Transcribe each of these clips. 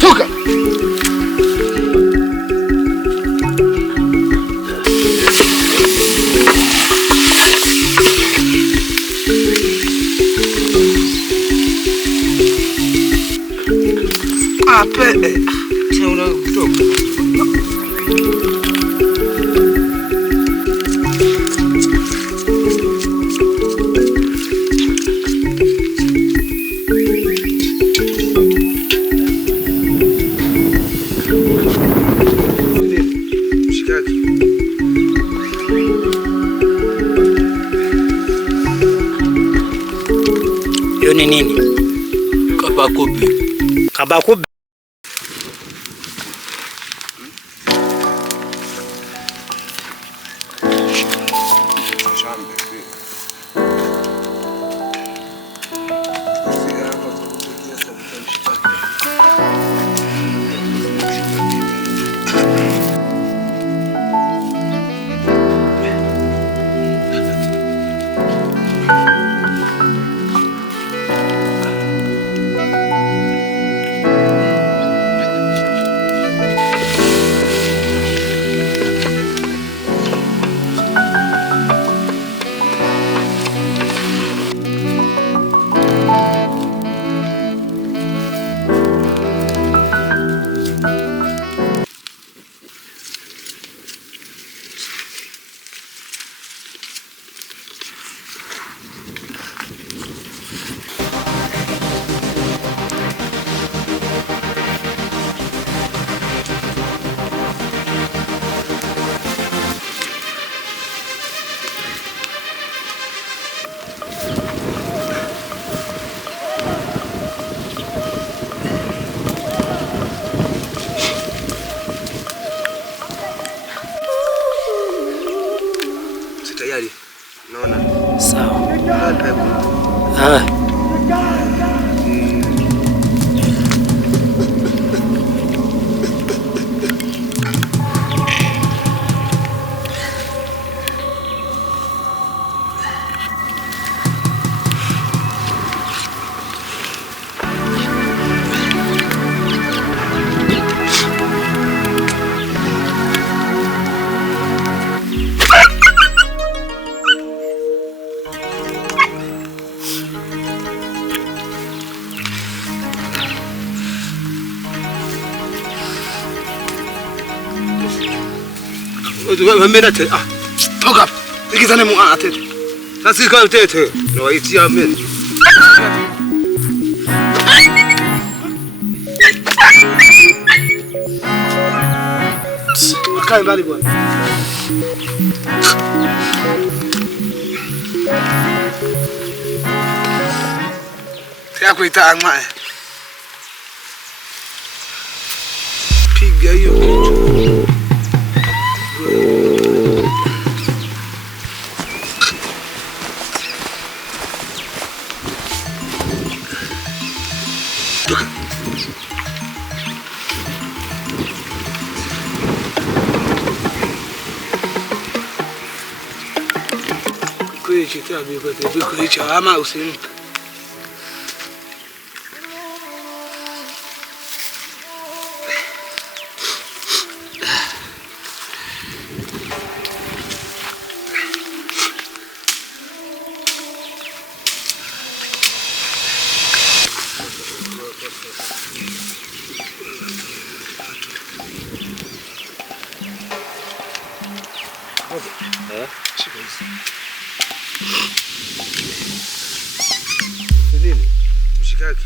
Toka. Ni nini? Kabakubi. Kabakubi. Tayari. Naona. Sawa. Wamenate toka ikizane mu ate sasa kwa tete no iti amen wakai mbali bwana tia kuita angma piga hiyo Chitia biko te biko icha ama usini nini? Mshikaki.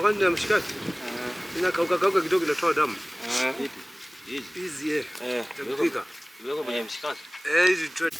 Kwani ya mshikaki? Inakauka kidogo inatoa damu. Hizi Tapika. Weko kwenye mshikaki. Hizi tu.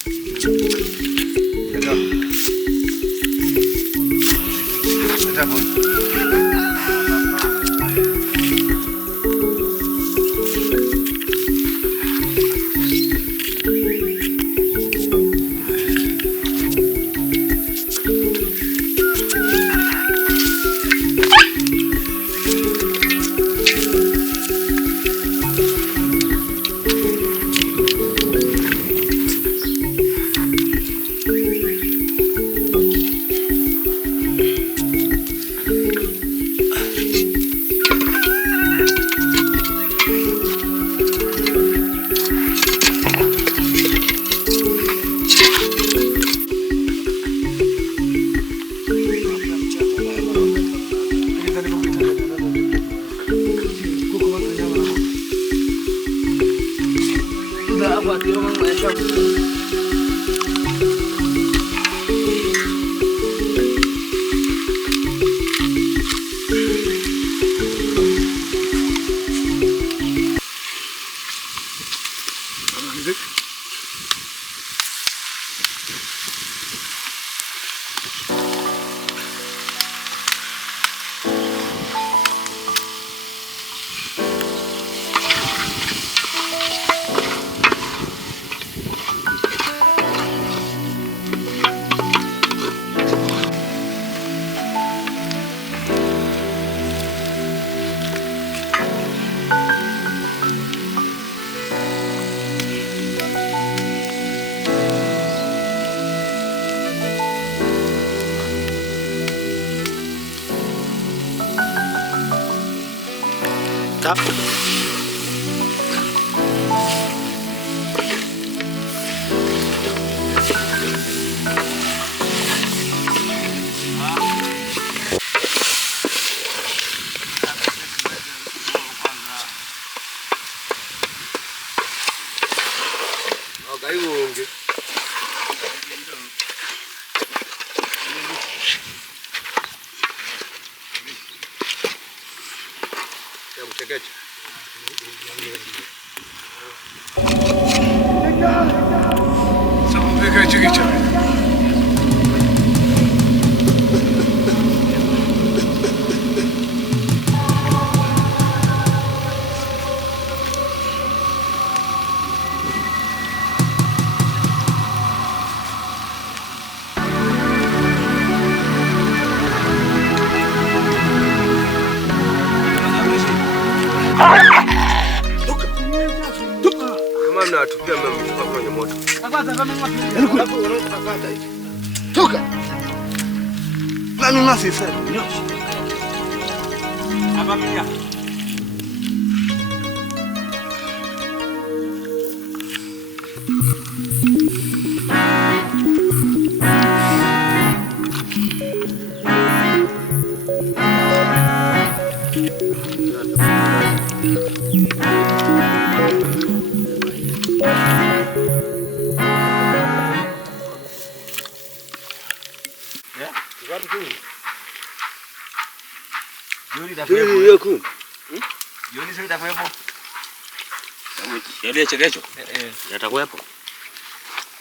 Toka. Nani nasi sasa? Hapa mimi. Jioni sasa itakuwepo. Yale chekecho? Yatakuwepo.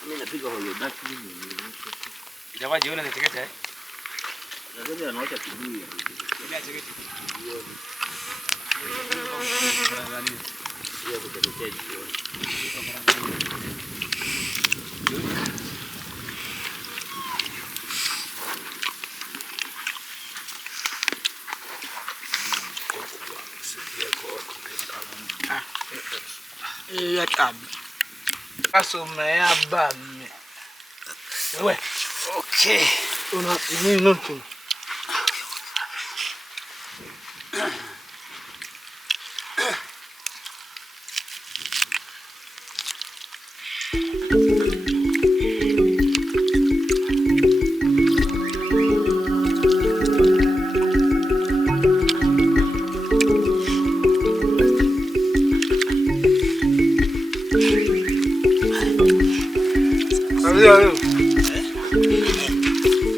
Mimi napiga hoyo daki mimi. Jamaa jioni na chekecha eh? Ndio anaacha kibuyu. Ile chekecha. Ya tabu. Asoma ya bamme. Wewe. Okay. Una nini notu?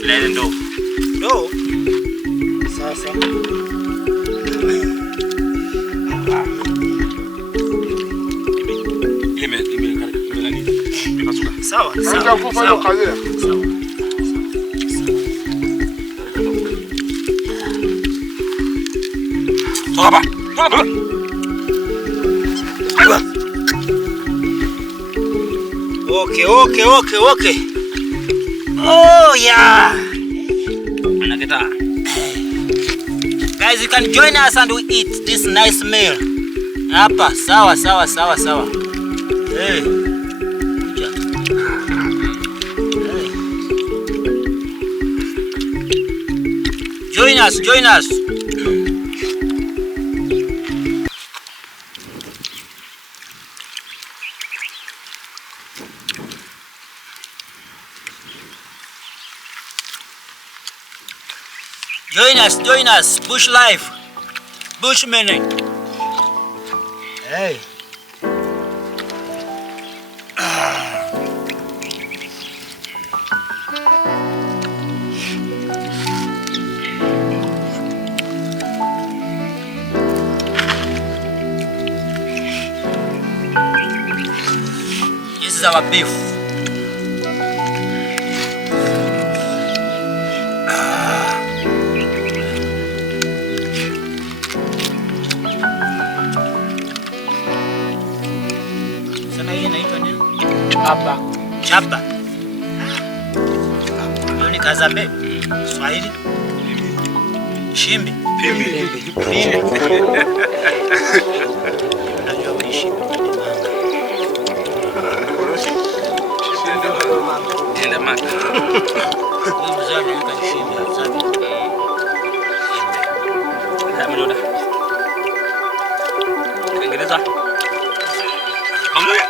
Lele ndo. Ndo. Sasa. Sawa, sawa. Kufanya kazi. Sawa. Toka. Toka. Okay. Oh yeah. Anaketa. Guys, you can join us and we eat this nice meal. Hapa, sawa. Hey. Kuja. Hey. Join us. Join us. Bush life. Bushmen. Hey. is our beef. Sema hii inaitwa nini? Hapa. Chapa. Ni Hadzabe. Swahili. Shimbi. Pimbi. Najua wewe shimbi. Nenda maka. Wewe mzee yuko shimbi Hadzabe. Ameona. Kiingereza. Ongea.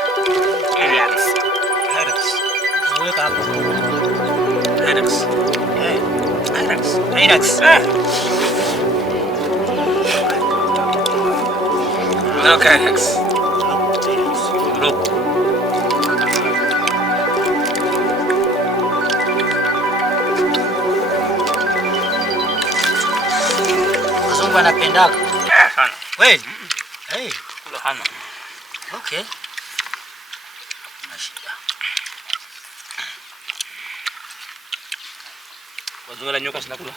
Weka hapo. Alex. Alex. Look, Alex. Look. Wazungu wanapendaga. Sana. Kweli? Hey. Kula hana. Okay. Mashida. Wazungu la nyoka sinakula.